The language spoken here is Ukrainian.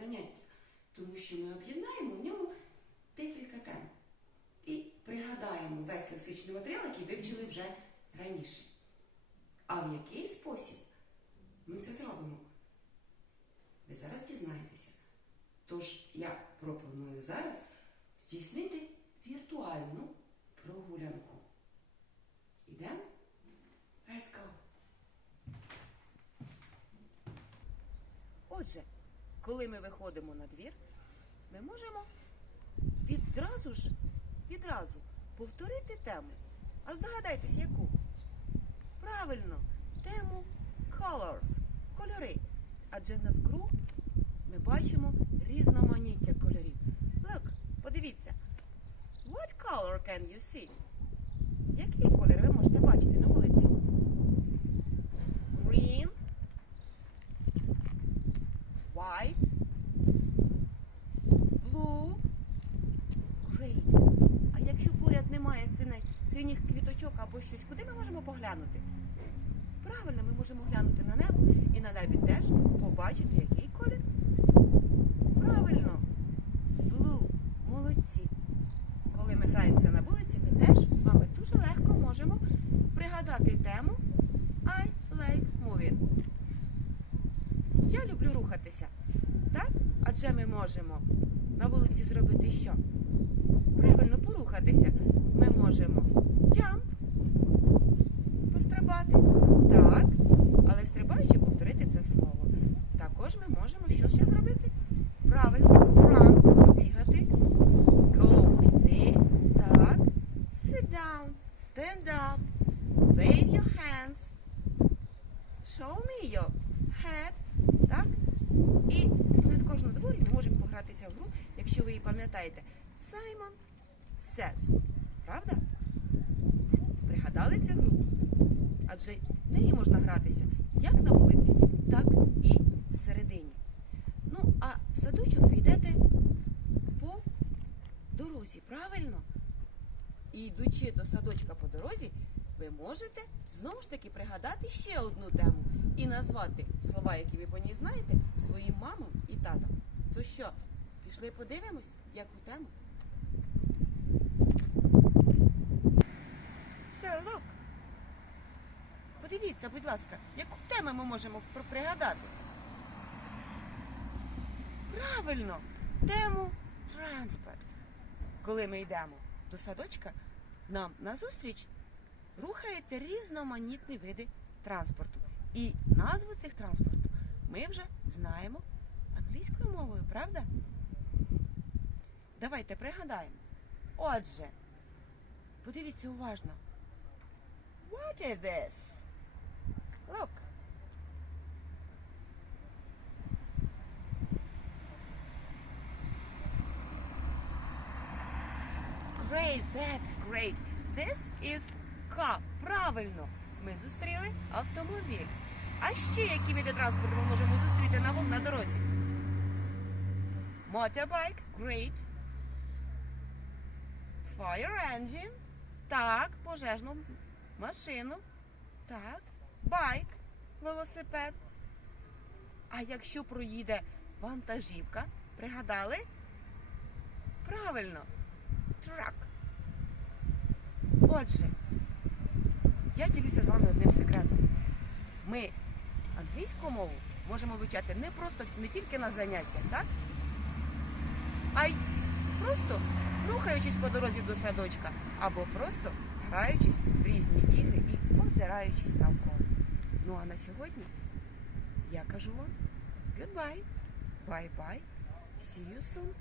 заняття, тому що ми об'єднаємо в ньому декілька тем і пригадаємо весь лексичний матеріал, який вивчили вже раніше. А в який спосіб ми це зробимо? Ви зараз дізнаєтеся. Тож я пропоную зараз здійснити віртуальну прогулянку. Ідемо? Let's go! Отже, коли ми виходимо на двір, ми можемо відразу ж відразу повторити тему. А здогадайтесь, яку? Правильно, тему colors, кольори. Адже навкруг ми бачимо різноманіття кольорів. Look, подивіться. What color can you see? Який колір ви можете бачити на вулиці? Green, white, blue, great. А якщо поряд немає сини- синіх квіточок або щось, куди ми можемо поглянути? Правильно, ми можемо глянути на небо і на небі теж побачити, який колір. Правильно, blue, молодці. Коли ми граємося на вулиці, ми теж з вами дуже легко можемо пригадати тему I like moving. Я люблю рухатися. Так? Адже ми можемо на вулиці зробити що? Правильно порухатися. Можемо jump, пострибати. Так. Але стрибаючи повторити це слово. Також ми можемо що ще зробити? Правильно, run, побігати. Go, піти. Так. Sit down, stand up, wave your hands. Show me your head. Так? І над кожному дворі ми можемо погратися в гру, якщо ви її пам'ятаєте. Simon says. Правда? Пригадали цю гру? Адже неї можна гратися як на вулиці, так і всередині. Ну, а в садочок ви йдете по дорозі, правильно? І йдучи до садочка по дорозі, ви можете знову ж таки пригадати ще одну тему і назвати слова, які ви по ній знаєте, своїм мамам і татам. То що, пішли подивимось, яку тему? So, look. Подивіться, будь ласка, яку тему ми можемо пригадати? Правильно, тему транспорт. Коли ми йдемо до садочка, нам назустріч рухаються різноманітні види транспорту. І назву цих транспорту ми вже знаємо англійською мовою, правда? Давайте пригадаємо. Отже, подивіться уважно. What is this? Look. Great, that's great. This is car. Правильно. Ми зустріли автомобіль. А ще які види транспорту ми можемо зустріти на, на дорозі? Motorbike, great. Fire engine. Так, пожежну машину. Так. Байк, велосипед. А якщо проїде вантажівка, пригадали? Правильно. Трак. Отже, я ділюся з вами одним секретом. Ми англійську мову можемо вивчати не просто не тільки на заняттях, так? А й просто рухаючись по дорозі до садочка, або просто граючись в різні ігри і озираючись навколо. Ну а на сьогодні я кажу вам goodbye, bye-bye, see you soon.